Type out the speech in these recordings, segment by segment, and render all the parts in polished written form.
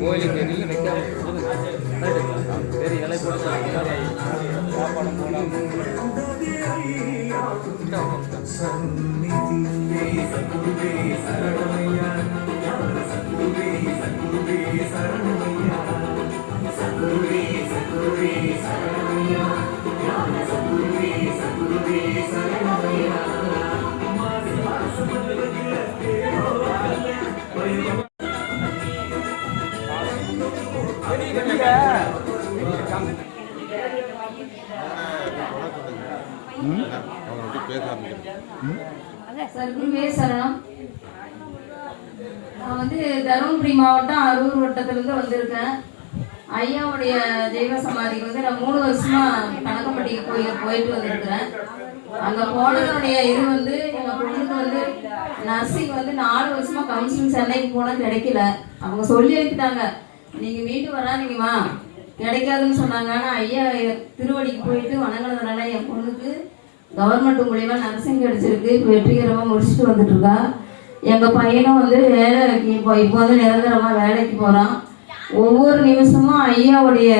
கோயிலுக்கு நெல் வைக்காம வேறு இலை போட்டு சாப்பாடு போகலாம். சரணம். நான் வந்து தருமபுரி மாவட்டம் அரூர் வட்டத்திலிருந்து வந்திருக்கேன். ஐயாவுடைய தெய்வ சமாதிக்கு வந்து நான் 3 வருஷமா கணக்கம்பட்டிக்கு போயிட்டு வந்திருக்கிறேன். அங்கே போனதனுடைய இது வந்து எங்கள் பொண்ணுக்கு வந்து நர்சிங் வந்து 4 வருஷமா கவுன்சிலிங் சென்னைக்கு போனால் கிடைக்கல. அவங்க சொல்லி வைக்கிட்டாங்க, நீங்கள் வீட்டு வராதீங்கம்மா கிடைக்காதுன்னு சொன்னாங்க. ஆனால் ஐயா திருவடிக்கு போயிட்டு வணங்கினதுனால என் பொண்ணுக்கு கவர்மெண்ட் மூலியமா நர்சிங் கிடைச்சிருக்கு. இப்போ வெற்றிகரமாக முடிச்சுட்டு வந்துட்டு இருக்கா. எங்கள் பையனும் வந்து வேலைக்கு இப்போ வந்து நிரந்தரமாக வேலைக்கு போகிறான். ஒவ்வொரு நிமிஷமும் ஐயாவுடைய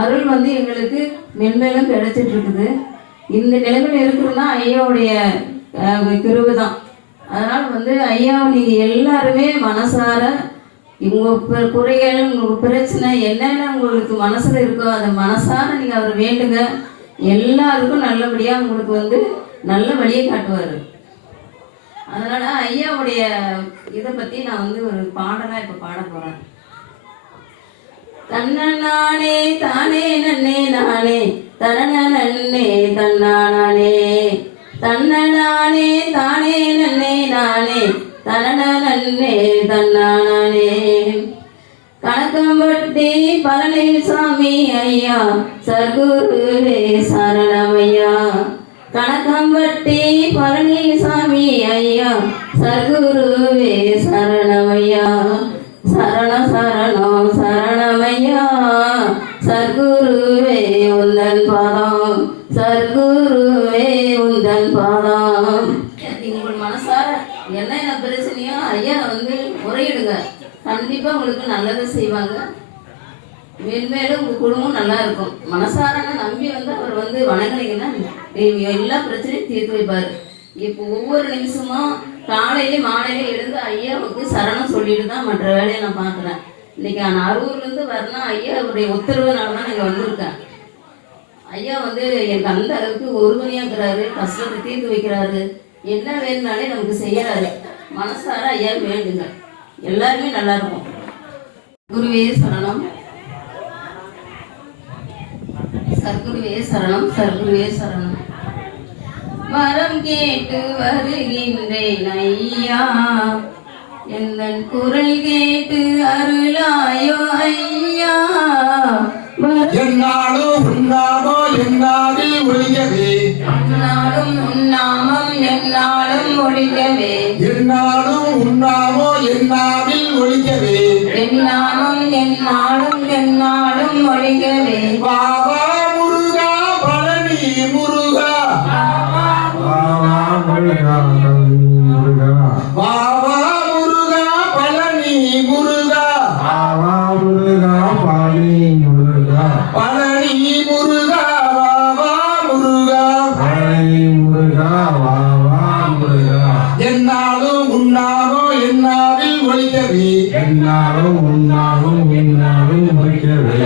அருள் வந்து எங்களுக்கு மென்மேலும் கிடைச்சிட்டு இருக்குது. இந்த நிலைமையில் இருக்கிறதுனா ஐயாவுடைய கிருபை தான். அதனால் வந்து ஐயாவை நீங்கள் எல்லாருமே மனசார உங்கள் குறைகள் உங்களுக்கு பிரச்சனை என்னென்ன உங்களுக்கு மனசில் இருக்கோ அதை மனசார நீங்கள் அவர் வேண்டுங்க. எல்லாருக்கும் நல்லபடியாக உங்களுக்கு வந்து நல்ல வழியை காட்டுவார். அதனால் ஐயாவுடைய இதை பற்றி நான் வந்து ஒரு பாடலாக இப்போ பாட போகிறேன். தன்னே தானே நன்னே நானே தரண நன்னே தன்னானே தன்னே தானே நன்னே நானே தரண நன்னே தன்னானே கணக்கம்பட்டி பழனிசாமி ஐயா சர்க்குருவே சரணமையா. கணக்கம்பட்டி பழனிசாமி ஐயா சர்க்குருவே சரணமையா. சரண சரணம் சரணமையா சர்க்குருவே உந்தன் பாதம் சர்க்குருவே உந்தன் பாதம். உங்கள் மனசார என்ன பிரச்சனையோ ஐயா வந்து முறையிடுங்க. கண்டிப்பாக உங்களுக்கு நல்லதை செய்வாங்க. மேன்மேலும் உங்கள் குடும்பம் நல்லா இருக்கும். மனசாரான நம்பி வந்து அவர் வந்து வணங்கினீங்கன்னா எல்லா பிரச்சனையும் தீர்த்து வைப்பார். இப்போ ஒவ்வொரு நிமிஷமும் காலையிலேயும் மாலையிலேயும் எழுந்து ஐயாவுக்கு சரணம் சொல்லிட்டு தான் மற்ற வேலையை நான் பார்க்குறேன். இன்னைக்கு நான் அரூர்லேருந்து வரணும் ஐயாவுடைய உத்தரவுனால தான் இங்கே வந்திருக்கேன். ஐயா வந்து எனக்கு அந்த அளவுக்கு ஒருமணியாக்குறாரு, கஷ்டத்தை தீர்த்து வைக்கிறாரு. என்ன வேணும்னாலே நமக்கு செய்யறாரு. மனசார ஐயா வேண்டுங்க, எல்லாருமே நல்லா இருக்கும். குருவே சரணம் சர்க்குருவே சரணம் சர்க்குருவே சரணம். வரம் கேட்டு வருகின்றேன் ஐயா, எந்தன் குரல் கேட்டு அருளாயோ ஐயா. என்னாலும் உன்னாமோ என்னாவில் ஒழிக்கவே என்னாலும் உன்னாமம் என்னாலும் ஒழிக்கவே என்னாலும் உன்னாமோ என்னாவில் ஒழிக்கவே என்னாமம் என்னாலும் என்னாலும் ஒழிக்கவே. பாவா முருகா பழனி முருகா முருகா பாவா முருகா பழனி முருகா முருகா பழனி முருகா பழனி முருகா பாவா முருகா பழனி முருகா பாவா முருகா. என்னாலும் உன்னாமோ என்னாவில் ஒழிக்கவே என்னாலும் உன்னாலும் என்னாலும் ஒழிக்கவே.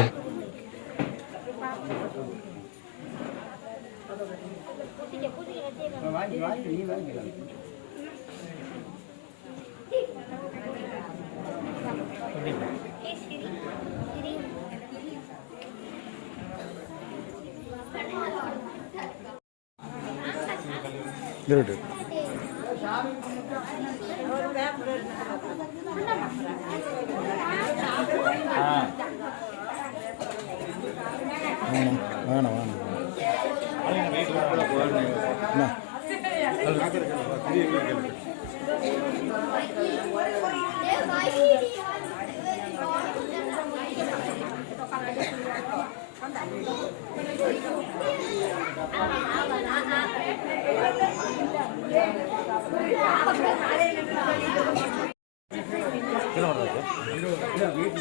வீட்டில்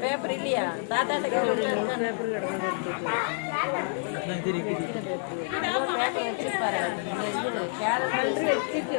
பேப்பர் இல்லையா தாத்தாட்ட பேப்பர் வச்சிருப்பாரு வச்சிருக்கு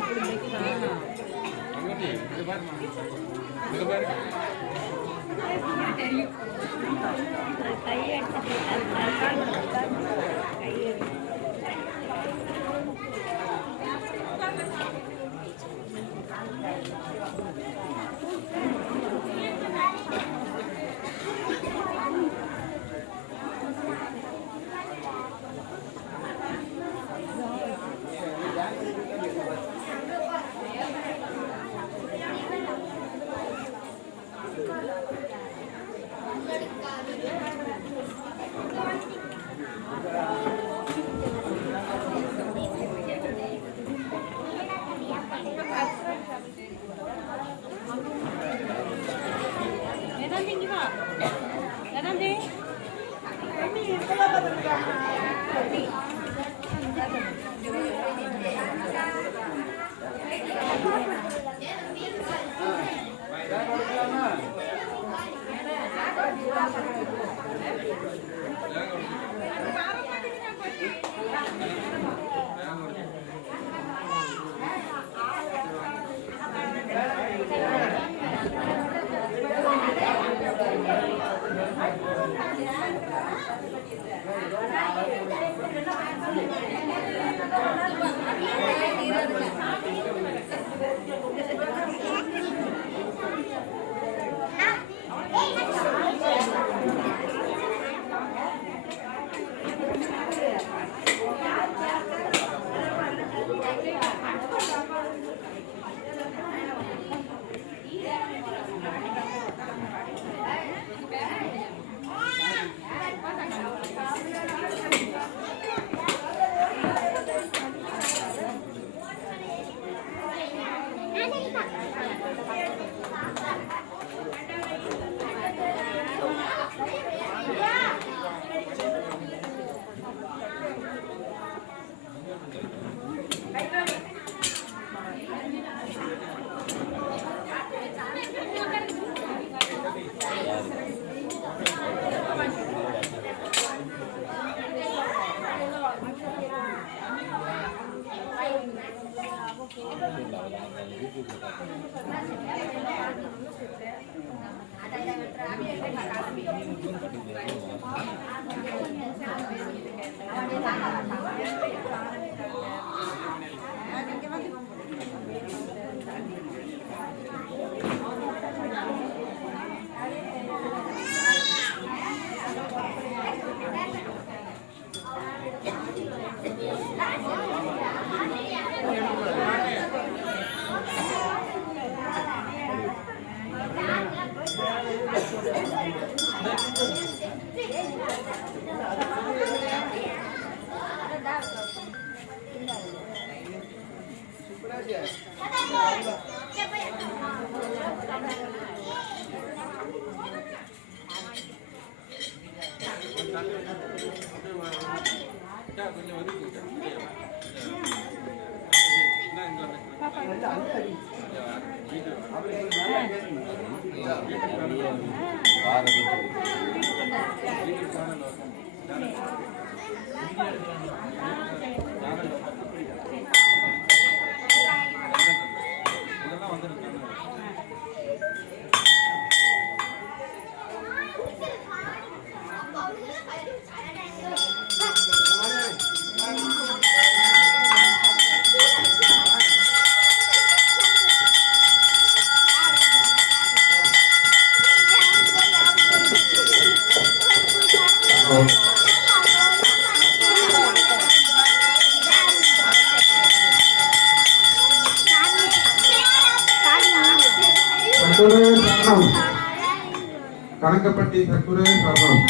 கணக்கப்பட்டி சக்குரே சரணம்.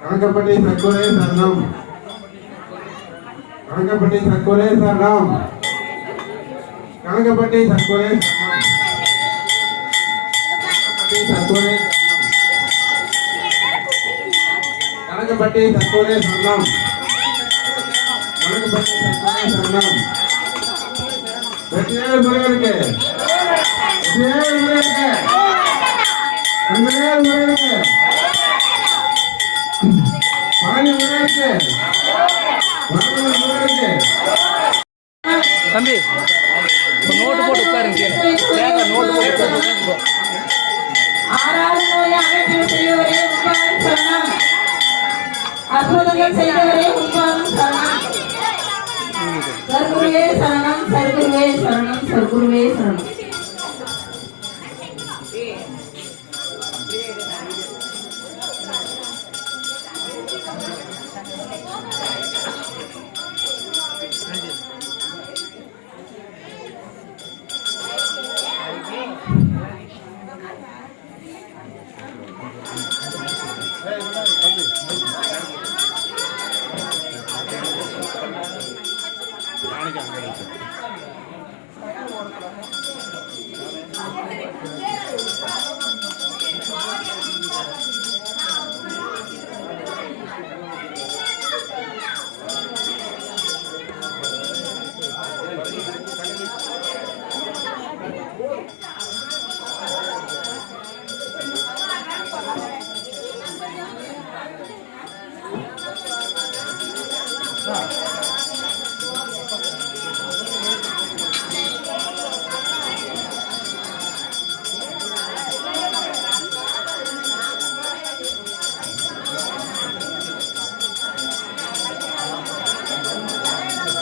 கணக்கப்பட்டி சக்குரே சரணம். கணக்கப்பட்டி சக்குரே சரணம். கணக்கப்பட்டி சக்குரே சரணம். கணக்கம்பட்டி சர்க்கரை சரணம். கணக்கம்பட்டி சர்க்கரை சரணம். வெற்றிவேல் முருகனுக்கு. வெற்றிவேல் முருகனுக்கு. வெற்றிவேல் முருகனுக்கு. பழனி முருகனுக்கு. பழனி முருகனுக்கு. தம்பி நோட்டு போட்டு உட்காருங்க. நோட்டு போட்டு உட்காருங்க. ஆறாவது நோயை அகற்றி செய்தவரே உண்பாலும் சரணம். அற்புதங்கள் செய்தவரே உண்பாலும் சரணம். சர்க்குருவே சரணம், சர்க்குருவே சரணம், சர்க்குருவே சரணம்.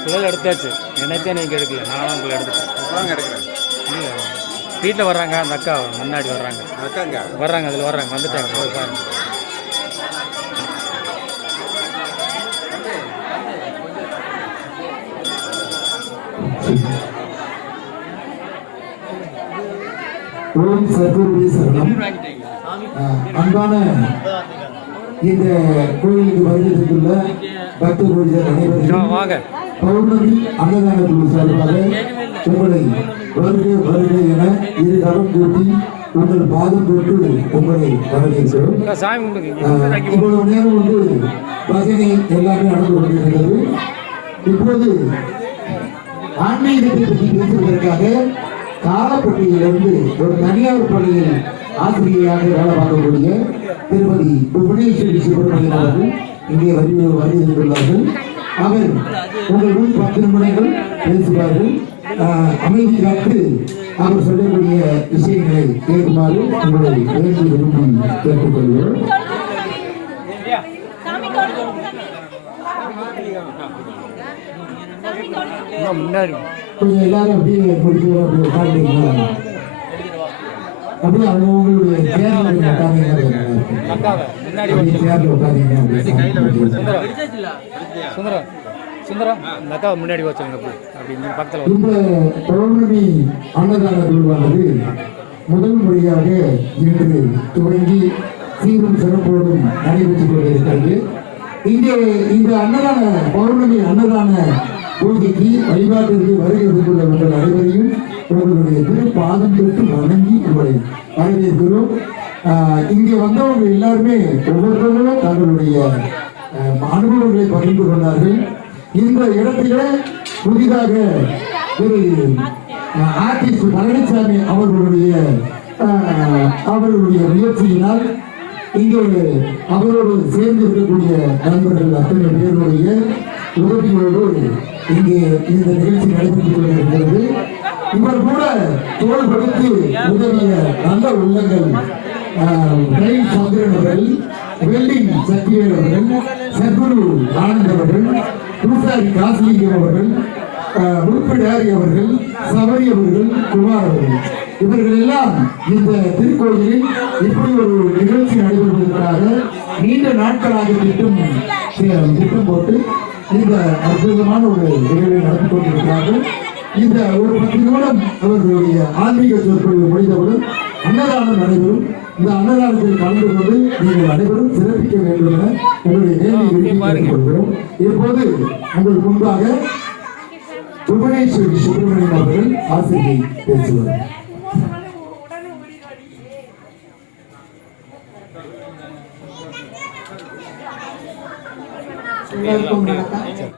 பிள்ளைகள் எடுத்தாச்சு. என்னைத்தே நீங்கள் எடுக்கல, நான் உங்களை எடுத்துட்டேன். எடுக்கிறேன். இல்லை வீட்டில் வர்றாங்க, அந்த அக்கா முன்னாடி வர்றாங்க. அக்காங்க வர்றாங்க, அதில் வர்றாங்க, வந்துட்டாங்க. போய் பாருங்க. ஓம் சர்க்குருவே சரணம். அன்பான இந்த கோயிலுக்கு வருகிறதுக்குள்ள பக்த கோயில்கள் அனைவரும் வாங்க. பௌர்ணமி அன்னதான குழு சார்பாக உங்களை வருக வருக என இரு கரம் கூட்டி உங்கள் பாதம் போட்டு உங்களை வரவேற்கிறோம். சாமி கும்பிடுங்க. இவ்வளவு நேரம் வந்து பஜனை எல்லாமே நடந்து கொண்டிருக்கிறது. இப்போது ஆன்மீகத்தை பற்றி பேசுவதற்காக காலப்பட்டியிலிருந்து ஒரு தனியார் பள்ளியில் ஆசிரியராக வேலை பார்க்கக்கூடிய திருமதி புவனேஸ்வரி சுப்பிரமணியன் அவர்கள் இங்கே வருகிறார்கள். அவர் உங்கள் முன் 10 நிமிடங்கள் பேசுவார்கள். அமைதி காத்து அவர் சொல்லக்கூடிய விஷயங்களை கேட்குமாறு உங்களை வேண்டி விரும்பி கேட்டுக்கொள்கிறோம். முன்னாடி கொஞ்சம் எல்லாரும் அப்படியே முடிச்சு அப்படியே உட்காந்துங்களா? அப்படியே அவங்களுடைய சேர்ந்து உட்காந்தீங்கன்னா அப்படியே சேர்ந்து உட்காந்தீங்கன்னா சுந்தரம் சுந்தரம் அந்த அக்காவை முன்னாடி வச்சுருங்க. அப்படி இந்த பக்கத்தில் இந்த பௌர்ணமி அன்னதான குழுவானது முதல் முறையாக இன்று துவங்கி சீரும் சிறப்போடும் நடைபெற்றுக் கொண்டிருக்கிறது. இங்கே இந்த அன்னதான பௌர்ணமி அன்னதான பூஜைக்கு வழிபாட்டிற்கு வருகிறதுக்குள்ள உங்கள் அனைவரையும் உங்களுடைய திருப்பாதம் தொட்டு வணங்கி உங்களை வரவேற்கிறோம். இங்கே வந்தவங்க எல்லாருமே ஒவ்வொருத்தரும் தங்களுடைய அனுபவங்களை பகிர்ந்து கொண்டார்கள். இந்த இடத்திலே புதிதாக ஒரு ஆர்டிஸ்ட் பழனிசாமி அவர்களுடைய முயற்சியினால் இங்கே அவரோடு சேர்ந்து இருக்கக்கூடிய நண்பர்கள் அத்தனை பேருடைய உதவியோடு இங்கே இந்த நிகழ்ச்சி நடைபெற்றுக் கொண்டிருக்கிறது. இவர் கூட தோல் கொடுத்து உதவிய நல்ல உள்ளங்கள் சந்திரன் அவர்கள், வெல்டிங் சக்திவேல் அவர்கள், சத்குரு ஆனந்த் அவர்கள், பூசாரி காசிலிங்கம் அவர்கள், உள்படாரி அவர்கள், சபரி அவர்கள், குமார் அவர்கள், இவர்கள் எல்லாம் இந்த திருக்கோயிலில் இப்படி ஒரு நிகழ்ச்சி நடைபெறுவதற்காக நீண்ட நாட்களாக திட்டம் போட்டு இந்த அற்புதமான ஒரு நிகழ்வை நடத்தி கொண்டிருக்கிறார்கள். இந்த ஒரு 10 நிமிடம் அவர்களுடைய ஆன்மீக சொற்பொழிவு முடிந்தவுடன் அன்னதானம் நடைபெறும். இந்த அன்னதானத்தில் கலந்து கொண்டு நீங்கள் அனைவரும் சிறப்பிக்க வேண்டும் என உங்களுடைய நேர்மையை கொள்கிறோம். இப்போது உங்கள் முன்பாக புவனேஸ்வரி சுப்பிரமணியன் அவர்கள் ஆசிரியை பேசுவார். எல்லோருக்கும் வணக்கம்.